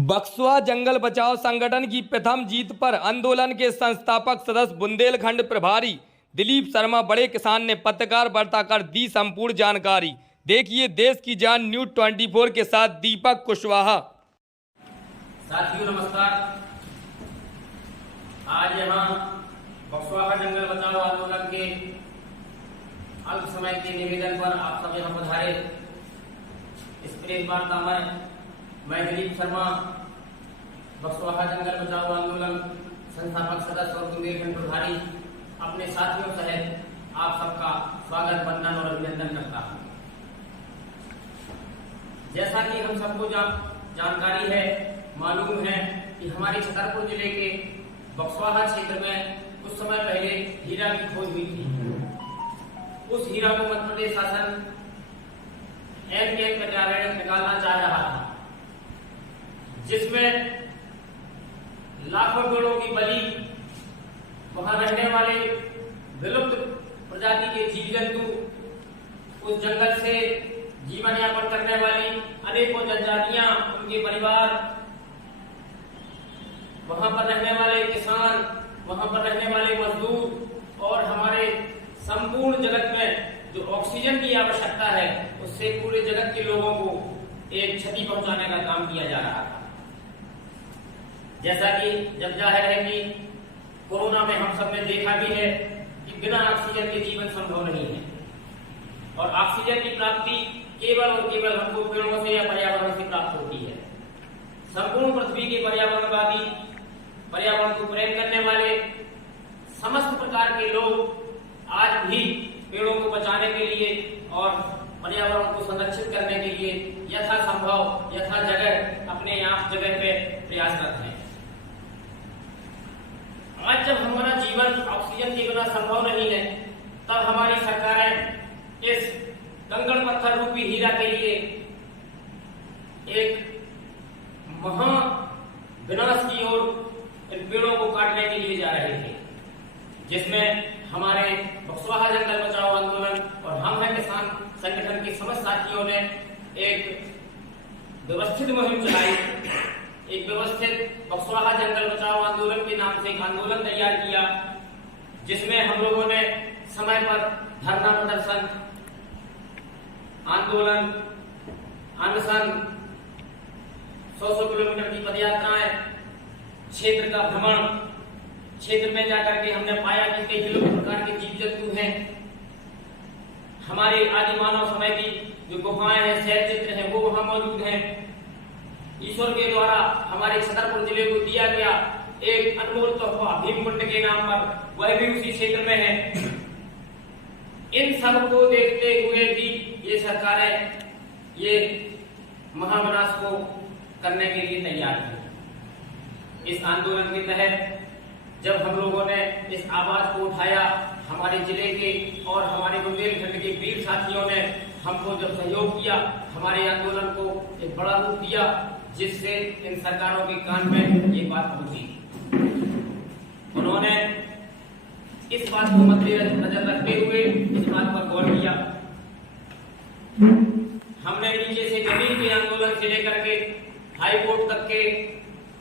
बक्सवा जंगल बचाओ संगठन की प्रथम जीत पर आंदोलन के संस्थापक सदस्य बुंदेलखंड प्रभारी दिलीप शर्मा बड़े किसान ने पत्रकार वार्ता कर दी संपूर्ण जानकारी। देखिए देश की जान न्यूज़ 24 के साथ दीपक कुशवाहा। साथियों नमस्कार। आज यहाँ बक्सवा जंगल बचाओ आंदोलन के अल्प समय के निवेदन पर आप सब यहाँ पधारे। इस प्रेस वार्ता में मैं दिलीप शर्मा बक्सवा जंगल बचाओ आंदोलन संस्थापक सदस्य और बुंदेलखंड प्रभारी अपने साथियों सहित आप सबका स्वागत, वंदन और अभिनंदन करता हूँ। जैसा कि हम सबको जानकारी है, मालूम है कि हमारे छतरपुर जिले के बक्सवा क्षेत्र में कुछ समय पहले हीरा की खोज हुई थी। उस हीरा को मध्य प्रदेश शासन कार्यालय निकालना चाह रहा था, जिसमें लाखों पेड़ों की बलि, वहां रहने वाले विलुप्त प्रजाति के जीव जंतु, उस जंगल से जीवन यापन करने वाली अनेकों जनजातियां, उनके परिवार, वहां पर रहने वाले किसान, वहां पर रहने वाले मजदूर और हमारे संपूर्ण जगत में जो ऑक्सीजन की आवश्यकता है, उससे पूरे जगत के लोगों को एक क्षति पहुंचाने का काम किया जा रहा था। जैसा कि जब जाहिर है कि कोरोना में हम सब ने देखा भी है कि बिना ऑक्सीजन के जीवन संभव नहीं है, और ऑक्सीजन की प्राप्ति केवल और केवल हमको पेड़ों से या पर्यावरण से प्राप्त होती है। संपूर्ण पृथ्वी के पर्यावरणवादी, पर्यावरण को प्रेम करने वाले समस्त प्रकार के लोग आज भी पेड़ों को बचाने के लिए और पर्यावरण को संरक्षित करने के लिए यथासंभव यथा जगह अपने आप जगह पे प्रयासरत हैं। आज जब हमारा जीवन ऑक्सीजन के बिना संभव नहीं है, तब हमारी सरकारें इस कंकड़ पत्थर रूपी हीरा के लिए एक महा विनाश की ओर इन पेड़ों को काटने के लिए जा रहे थे, जिसमें हमारे बक्सवा जंगल बचाओ आंदोलन और हम हैं किसान संगठन के समस्त साथियों ने एक व्यवस्थित मुहिम चलाई। एक व्यवस्थित बक्सवा जंगल बचाओ आंदोलन के नाम से एक आंदोलन तैयार किया, जिसमें हम लोगों ने समय पर धरना प्रदर्शन, आंदोलन, अनशन, 100 किलोमीटर की पदयात्राएं, क्षेत्र का भ्रमण, क्षेत्र में जाकर के हमने पाया कि कई विलुप्त प्रकार के जीव जंतु हैं। हमारे आदि मानव समय की जो गुफाएं हैं, शैल चित्र हैं, वो वहां मौजूद हैं। ईश्वर के द्वारा हमारे छतरपुर जिले को दिया गया एक अनमोल तोहफा भीमकुंड के नाम पर, वह भी उसी क्षेत्र में है। इन सब को देखते हुए भी ये सरकारें ये महाविनाश को करने के लिए तैयार थी। इस आंदोलन के तहत जब हम लोगों ने इस आवाज को उठाया, हमारे जिले के और हमारे बुंदेलखंड के वीर साथियों ने हमको जब सहयोग किया, हमारे आंदोलन को एक बड़ा रूप दिया, जिससे इन सरकारों के कान में ये बात पहुंची। उन्होंने इस बात को मद्देनजर रखते हुए इस बात पर गौर किया। हमने नीचे से जमीन के आंदोलन से लेकर के हाई कोर्ट तक के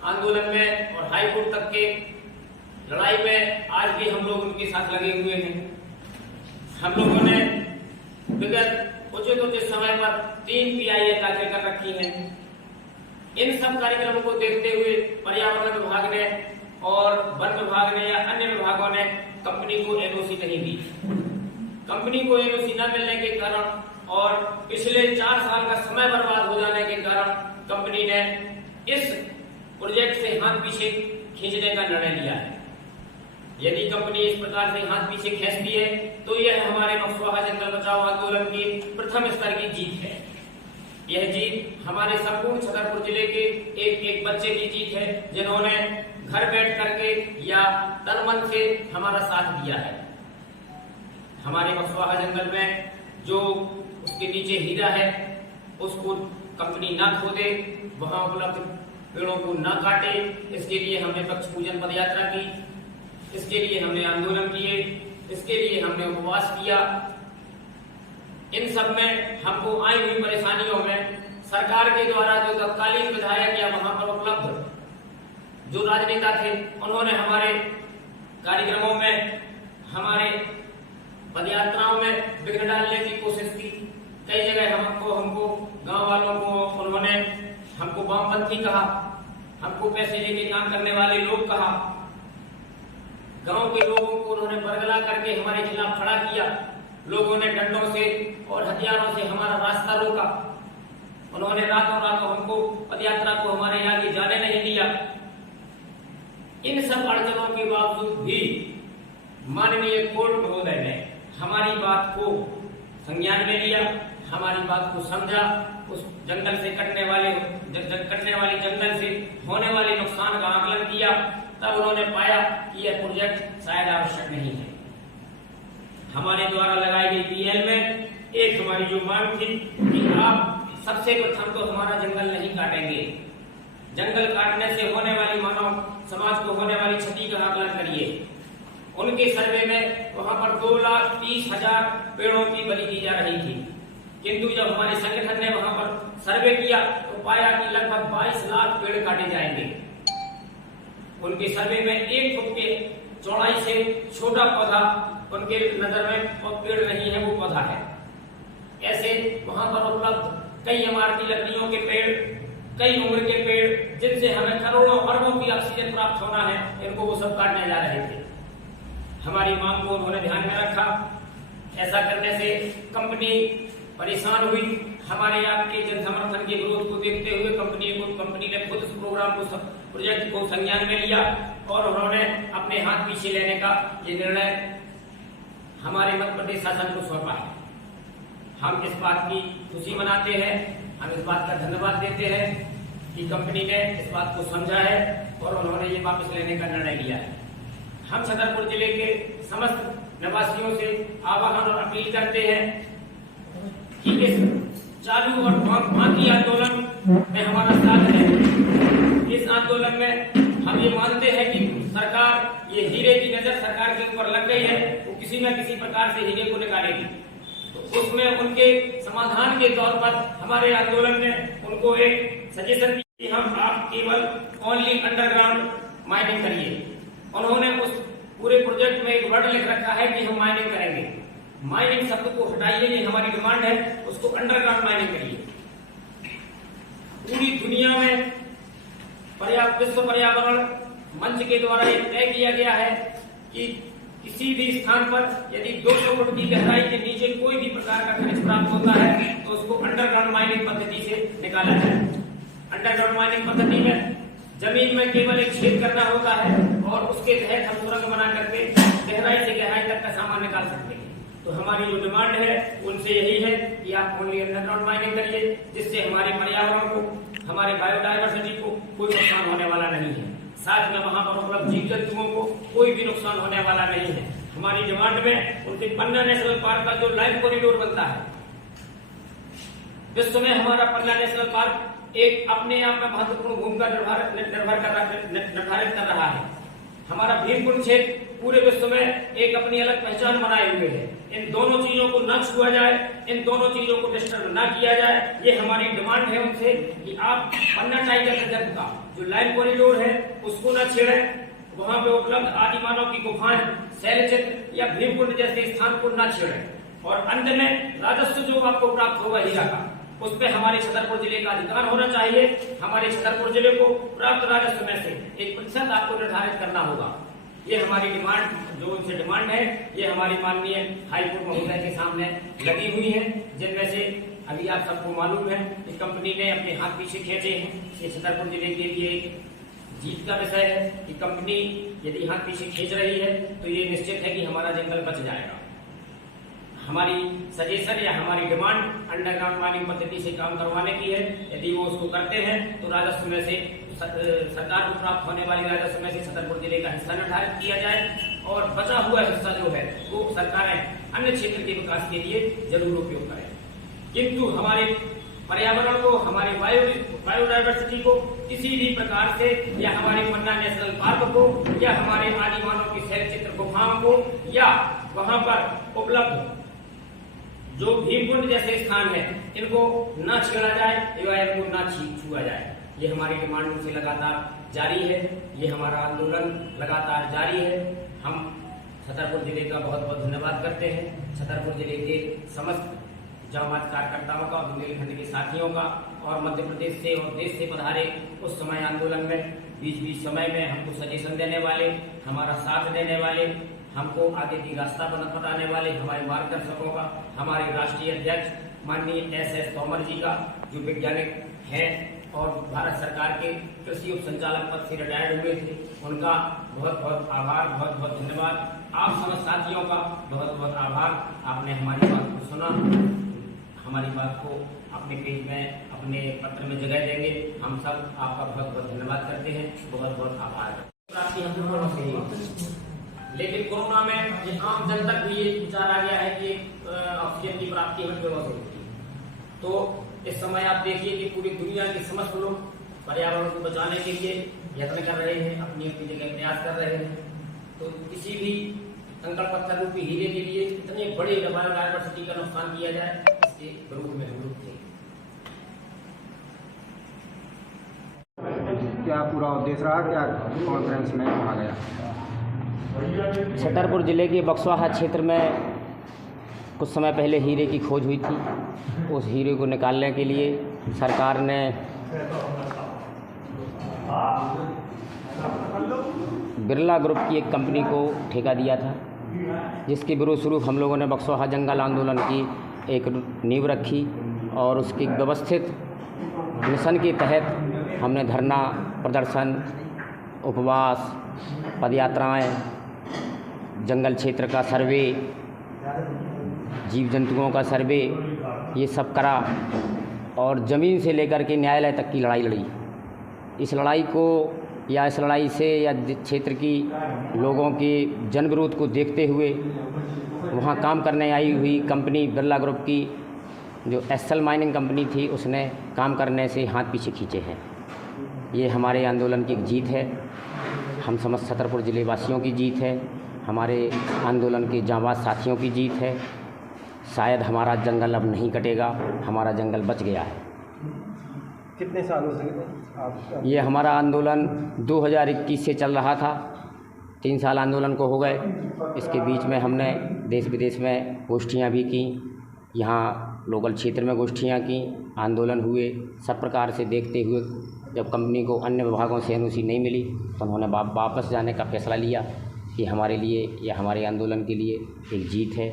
आंदोलन में और हाई कोर्ट तक के लड़ाई में आज भी हम लोग उनके साथ लगे हुए हैं। हम लोगों ने विगत उचित समय पर 3 PIA दाखिल कर रखी हैं। इन सब कार्यक्रमों को देखते हुए पर्यावरण विभाग ने और वन विभाग ने या अन्य विभागों ने कंपनी को NOC नहीं दी। कंपनी को NOC न मिलने के कारण और पिछले 4 साल का समय बर्बाद हो जाने के कारण कंपनी ने इस प्रोजेक्ट से हाथ पीछे खींचने का निर्णय लिया है। यदि कंपनी इस प्रकार से हाथ पीछे खींचती है, तो यह हमारे बक्सवा जंगल बचाओ आंदोलन की प्रथम स्तर की जीत है। यह जीत हमारे संपूर्ण छतरपुर जिले के एक बच्चे की जीत है, जिन्होंने घर बैठ करके या तन मन से हमारा साथ दिया है। हमारे बक्सवा जंगल में जो उसके नीचे हीरा है, उसको कंपनी ना खोदे, वहां उपलब्ध पेड़ों को ना काटे, इसके लिए हमने वृक्ष पूजन पदयात्रा की, इसके लिए हमने आंदोलन किए, इसके लिए हमने उपवास किया। इन सब में हमको आई हुई परेशानियों में सरकार के द्वारा जो तत्कालीन विधायक या वहां पर उपलब्ध जो राजनेता थे उन्होंने हमारे कार्यक्रमों में, हमारे पदयात्राओं में विघ्न डालने की कोशिश की। कई जगह हमको गांव वालों को उन्होंने हमको वामपंथी कहा, हमको पैसे लेके काम करने वाले लोग कहा। गांव के लोगों को उन्होंने बरगला करके हमारे खिलाफ खड़ा किया। लोगों ने डंडों से और हथियारों से हमारा रास्ता रोका। उन्होंने रातों रातों हमको पदयात्रा को हमारे आगे जाने नहीं दिया। इन सब अड़चनों के बावजूद भी माननीय कोर्ट महोदय ने हमारी बात को संज्ञान में लिया, हमारी बात को समझा। उस जंगल से कटने वाली जंगल से होने वाले नुकसान का आकलन किया। तब उन्होंने पाया कि यह प्रोजेक्ट शायद आवश्यक नहीं है। हमारे द्वारा लगाई गई पीएल में एक हमारी जो मांग थी कि आप सबसे प्रथम तो हमारा जंगल नहीं काटेंगे, जंगल काटने से होने वाली मानव समाज को होने वाली क्षति का आकलन करिए। उनके सर्वे में वहां पर 2,30,000 पेड़ों की बलि दी जा रही थी, किंतु जब हमारे संगठन ने वहां पर सर्वे किया तो पाया कि लगभग 22 लाख पेड़ काटे जाएंगे। उनके सर्वे में 1 फुट के चौड़ाई से छोटा पौधा उनके नजर में पेड़ नहीं है, वो पौधा है। ऐसे वहां पर उपलब्ध कई इमारती लकड़ियों के पेड़, कई उम्र के पेड़ जिनसे हमें करोड़ों अरबों की ऑक्सीजन प्राप्त होना है, इनको वो सब काटने जा रहे थे। हमारी मांग को उन्होंने ध्यान में रखा। ऐसा करने से कंपनी परेशान हुई। हमारे आपके जन समर्थन के विरोध को देखते हुए कंपनी ने खुद इस प्रोजेक्ट को संज्ञान में लिया और उन्होंने अपने हाथ पीछे लेने का ये निर्णय हमारे मध्य प्रदेश शासन को सौंपा है। हम इस बात की खुशी मनाते हैं, हम इस बात का धन्यवाद देते हैं कि कंपनी ने इस बात को समझा है और उन्होंने ये वापस लेने का निर्णय लिया है। हम छतरपुर जिले के समस्त निवासियों से आह्वान और अपील करते हैं कि इस चालू और बाकी आंदोलन में हमारा साथ है। इस आंदोलन में हम ये मानते हैं कि सरकार, ये हीरे की नजर सरकार के ऊपर लग गई है, वो किसी न किसी प्रकार से हीरे को निकालेगी। तो उसमें उनके समाधान के तौर पर हमारे आंदोलन ने उनको एक सजेशन दी कि आप केवल ओनली अंडरग्राउंड माइनिंग करिए। उन्होंने उस पूरे प्रोजेक्ट में एक वर्ड लिख रखा है कि हम माइनिंग करेंगे। माइनिंग शब्द को हटाइए, ये हमारी डिमांड है, उसको अंडरग्राउंड माइनिंग करिए। पूरी दुनिया में विश्व पर्यावरण मंच के द्वारा ये तय किया गया है कि किसी भी स्थान पर यदि 200 फुट की गहराई के नीचे कोई भी प्रकार का खनिज प्राप्त होता है तो उसको अंडरग्राउंड माइनिंग पद्धति से निकाला जाए। अंडरग्राउंड माइनिंग पद्धति में जमीन में केवल एक छेद करना होता है और उसके तहत हम सुरंग बना करके गहराई से गहराई तक का सामान निकाल सकते हैं। तो हमारी जो डिमांड है उनसे यही है कि आप ओनली अंडरग्राउंड माइनिंग करिए, जिससे हमारे पर्यावरण को, हमारे बायोडायवर्सिटी को कोई नुकसान होने वाला नहीं है। साथ में वहां पर उपलब्ध जीव जंतुओं को कोई भी नुकसान होने वाला नहीं है। हमारी डिमांड में उनके पन्ना नेशनल पार्क का जो लाइफ कॉरिडोर बनता है, विश्व में हमारा पन्ना नेशनल पार्क एक अपने आप में महत्वपूर्ण भूमिका निर्धारित कर रहा है। हमारा भीमकुंड क्षेत्र पूरे विश्व में एक अपनी अलग पहचान बनाए हुए है। इन दोनों चीजों को न छुआ जाए, इन दोनों चीजों को डिस्टर्ब न किया जाए, ये हमारी डिमांड है उनसे कि आप पन्ना टाइगर रिजर्व का जो लाइन कॉरिडोर है उसको न छेड़ें। वहां पे उपलब्ध आदि मानव की गुफाएं, शैलचित्र या भीमकुंड जैसे स्थान को न छेड़ें। और अंत में राजस्व जो आपको प्राप्त होगा हीरा का, उस पर हमारे छतरपुर जिले का अधिकार होना चाहिए। हमारे छतरपुर जिले को प्राप्त राजस्व में से 1% आपको निर्धारित करना होगा। ये हमारी डिमांड, जो उनसे डिमांड है, ये हमारी माननीय हाईकोर्ट महोदय के सामने लगी हुई है, जिनमें से अभी आप सबको मालूम है कि कंपनी ने अपने हाथ पीछे खींचे हैं। ये छतरपुर जिले के लिए जीत का विषय है कि कंपनी यदि हाथ पीछे खींच रही है तो ये निश्चित है कि हमारा जंगल बच जाएगा। हमारी सजेशन या हमारी डिमांड अंडरग्राउंड माइनिंग पद्धति से काम करवाने की है। यदि वो उसको करते हैं तो राजस्व में से सरकार को प्राप्त होने वाली राजस्व में से छतरपुर जिले का हिस्सा निर्धारित किया जाए और बचा हुआ हिस्सा जो है वो सरकारें अन्य क्षेत्र के विकास के लिए जरूर उपयोग करें। किंतु हमारे पर्यावरण को, हमारे बायोडायवर्सिटी को किसी भी प्रकार से, या हमारे पन्ना नेशनल पार्क को, या हमारे आदि मानव की शैलचित्र गुफाओं को, या वहां पर उपलब्ध जो भीमकुंड जैसे स्थान है, इनको न छेड़ा जाए या इनको न छुआ जाए। ये हमारी डिमांड से लगातार जारी है। ये हमारा आंदोलन लगातार जारी है। हम छतरपुर जिले का बहुत बहुत धन्यवाद करते हैं। छतरपुर जिले के समस्त जांबाज कार्यकर्ताओं का, बुंदेलखंड के साथियों का और मध्य प्रदेश से और देश से पधारे उस समय आंदोलन में बीच समय में हमको सजेशन देने वाले, हमारा साथ देने वाले, हमको आगे की रास्ता बताने वाले हमारे मार्गदर्शकों का, हमारे राष्ट्रीय अध्यक्ष माननीय SS तोमर जी का, जो वैज्ञानिक हैं और भारत सरकार के कृषि उप संचालक पद से रिटायर्ड हुए थे, उनका बहुत बहुत आभार, बहुत बहुत धन्यवाद। आप समस्त साथियों का बहुत बहुत आभार। आपने हमारी बात को सुना, हमारी बात को अपने पेज में, अपने पत्र में जगह देंगे। हम सब आपका बहुत बहुत धन्यवाद करते हैं। बहुत बहुत आभार। प्राप्ति हम दोनों से ही, लेकिन कोरोना में ये आम जन तक भी ये विचार आ गया है कि ऑक्सीजन की प्राप्ति हमें दोनों से होती है। तो इस समय आप देखिए कि पूरी दुनिया के समस्त लोग पर्यावरण को बचाने के लिए यत्न कर रहे हैं, अपनी अपनी जगह प्रयास कर रहे हैं। तो किसी भी कंकड़ पत्थर रूपी हीरे के लिए इतने बड़े बायोडायवर्सिटी का नुकसान किया जाए, इसके विरोध में हम लोग थे। क्या पूरा उद्देश्य रहा, क्या कॉन्फ्रेंस में कहा गया? छतरपुर जिले के बक्सवाहा क्षेत्र में कुछ समय पहले हीरे की खोज हुई थी। उस हीरे को निकालने के लिए सरकार ने बिरला ग्रुप की एक कंपनी को ठेका दिया था, जिसके विरोध स्वरूप हम लोगों ने बक्सवाहा जंगल आंदोलन की एक नींव रखी और उसके व्यवस्थित मिशन के तहत हमने धरना प्रदर्शन, उपवास, पदयात्राएं, जंगल क्षेत्र का सर्वे, जीव जंतुओं का सर्वे, ये सब करा और ज़मीन से लेकर के न्यायालय तक की लड़ाई लड़ी। इस लड़ाई को या इस लड़ाई से या क्षेत्र की लोगों के जन विरोध को देखते हुए वहाँ काम करने आई हुई कंपनी बिरला ग्रुप की जो SL माइनिंग कंपनी थी, उसने काम करने से हाथ पीछे खींचे हैं। ये हमारे आंदोलन की एक जीत है, हम समस्त छतरपुर जिले वासियों की जीत है, हमारे आंदोलन के जांबाज साथियों की जीत है। शायद हमारा जंगल अब नहीं कटेगा, हमारा जंगल बच गया है। कितने सालों से आप? ये हमारा आंदोलन 2021 से चल रहा था, 3 साल आंदोलन को हो गए। इसके बीच में हमने देश विदेश में गोष्ठियाँ भी की, यहाँ लोकल क्षेत्र में गोष्ठियाँ की, आंदोलन हुए। सब प्रकार से देखते हुए जब कंपनी को अन्य विभागों से NOC नहीं मिली तो उन्होंने वापस जाने का फैसला लिया। ये हमारे लिए या हमारे आंदोलन के लिए एक जीत है।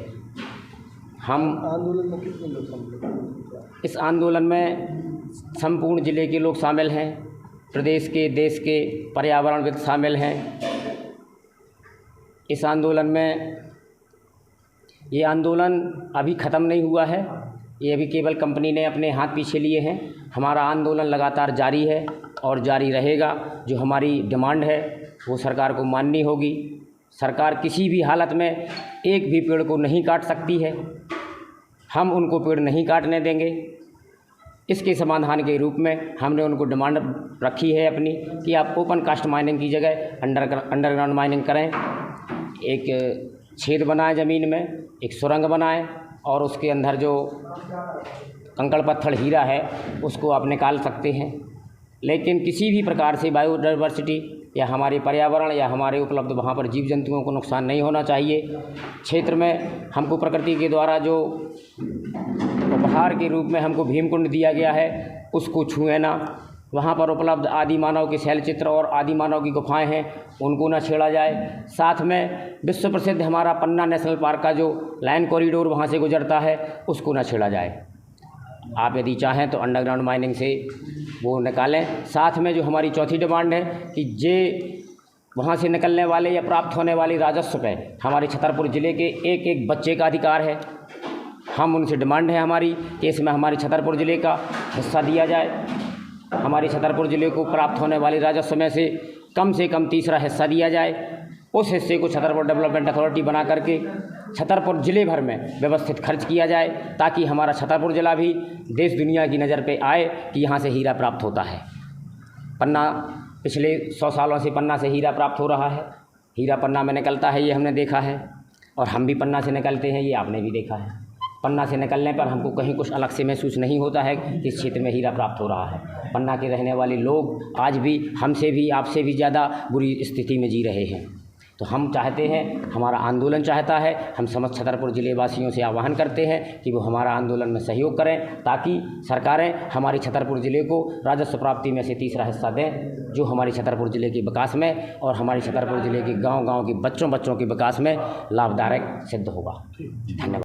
हम आंदोलन में कितने लोग शामिल? इस आंदोलन में संपूर्ण जिले के लोग शामिल हैं, प्रदेश के, देश के पर्यावरणविद शामिल हैं। इस आंदोलन में ये आंदोलन अभी ख़त्म नहीं हुआ है, ये अभी केवल कंपनी ने अपने हाथ पीछे लिए हैं। हमारा आंदोलन लगातार जारी है और जारी रहेगा। जो हमारी डिमांड है वो सरकार को माननी होगी। सरकार किसी भी हालत में एक भी पेड़ को नहीं काट सकती है, हम उनको पेड़ नहीं काटने देंगे। इसके समाधान के रूप में हमने उनको डिमांड रखी है अपनी कि आप ओपन कास्ट माइनिंग की जगह अंडरग्राउंड माइनिंग करें, एक छेद बनाएं ज़मीन में, एक सुरंग बनाएं और उसके अंदर जो कंकड़ पत्थर हीरा है उसको आप निकाल सकते हैं। लेकिन किसी भी प्रकार से बायोडाइवर्सिटी या हमारे पर्यावरण या हमारे उपलब्ध वहाँ पर जीव जंतुओं को नुकसान नहीं होना चाहिए। क्षेत्र में हमको प्रकृति के द्वारा जो उपहार के रूप में हमको भीमकुंड दिया गया है उसको छुए ना। वहाँ पर उपलब्ध आदि मानव के शैलचित्र और आदि मानव की गुफाएं हैं, उनको ना छेड़ा जाए। साथ में विश्व प्रसिद्ध हमारा पन्ना नेशनल पार्क का जो लाइन कॉरिडोर वहाँ से गुजरता है उसको ना छेड़ा जाए। आप यदि चाहें तो अंडरग्राउंड माइनिंग से वो निकालें। साथ में जो हमारी चौथी डिमांड है कि जे वहाँ से निकलने वाले या प्राप्त होने वाले राजस्व पे हमारे छतरपुर ज़िले के एक एक बच्चे का अधिकार है। हम उनसे डिमांड है हमारी कि इसमें हमारे छतरपुर ज़िले का हिस्सा दिया जाए। हमारे छतरपुर ज़िले को प्राप्त होने वाले राजस्व में से कम 3रा हिस्सा दिया जाए। उस हिस्से को छतरपुर डेवलपमेंट अथॉरिटी बना करके छतरपुर ज़िले भर में व्यवस्थित खर्च किया जाए, ताकि हमारा छतरपुर ज़िला भी देश दुनिया की नज़र पे आए कि यहाँ से हीरा प्राप्त होता है। पन्ना पिछले 100 सालों से पन्ना से हीरा प्राप्त हो रहा है, हीरा पन्ना में निकलता है, ये हमने देखा है, और हम भी पन्ना से निकलते हैं, ये आपने भी देखा है। पन्ना से निकलने पर हमको कहीं कुछ अलग से महसूस नहीं होता है कि इस क्षेत्र में हीरा प्राप्त हो रहा है। पन्ना के रहने वाले लोग आज भी हमसे भी, आपसे भी ज़्यादा बुरी स्थिति में जी रहे हैं। तो हम चाहते हैं, हमारा आंदोलन चाहता है, हम समस्त छतरपुर ज़िले वासियों से आह्वान करते हैं कि वो हमारा आंदोलन में सहयोग करें, ताकि सरकारें हमारी छतरपुर ज़िले को राजस्व प्राप्ति में से तीसरा हिस्सा दें, जो हमारी छतरपुर ज़िले के विकास में और हमारी छतरपुर ज़िले के गांव-गांव के बच्चों के विकास में लाभदायक सिद्ध होगा। धन्यवाद।